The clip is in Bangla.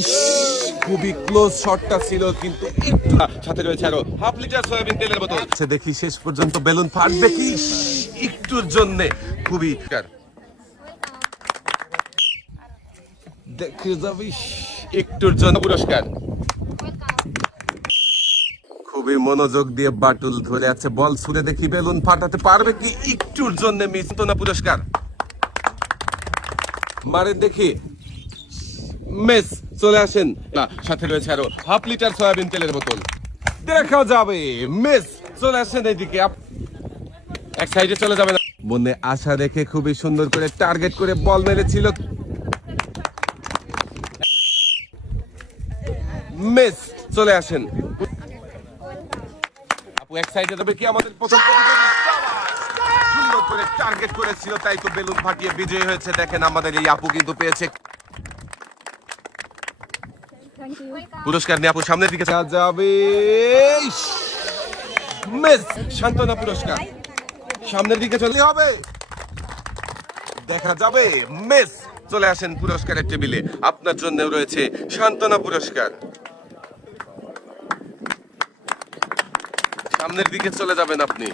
ইস, খুবই ক্লোজ শটটা ছিল, কিন্তু একটু সাথে রয়েছে আরো হাফ লিটার সয়াবিন তেলের বোতল। আচ্ছা, দেখি শেষ পর্যন্ত বেলুন ফাটবে কি। একটুর জন্য খুবই দেখে যাবি, একটুর জন্য পুরস্কার। খুবই মনোযোগ দিয়ে বাটুল ধরে আছে, বল ছুড়ে দেখি বেলুন ফাটাতে পারবে কি। একটুর জন্য মিস না পুরস্কার। মারে দেখি, মেস চলে আসেন। সাথে রয়েছে আরো হাফ লিটার সয়াবিন তেলের বোতল। দেখা যাবে, মেস চলে আসেন এইদিকে, এক সাইডে চলে যাবে না। মনে আশা রেখে খুবই সুন্দর করে টার্গেট করে বল মেরেছিল, মেস চলে আসেন। আপু এক সাইডে যাবে কি আমাদের প্রথম প্রতিযোগী। সুন্দর করে টার্গেট করেছিল, তাই তো বেলুন ফাটিয়ে বিজয়ী হয়েছে। দেখেন আমাদের এই আপু কিন্তু পেয়েছে পুরস্কার নিয়ে। আপু সামনের দিকে যাবে, মিস সান্ত্বনা পুরস্কার। সামনের দিকে চলে হবে, দেখা যাবে, মিস চলে আসেন পুরস্কারের টেবিলে। আপনার জন্য রয়েছে সান্ত্বনা পুরস্কার। সামনের দিকে চলে যাবেন আপনি।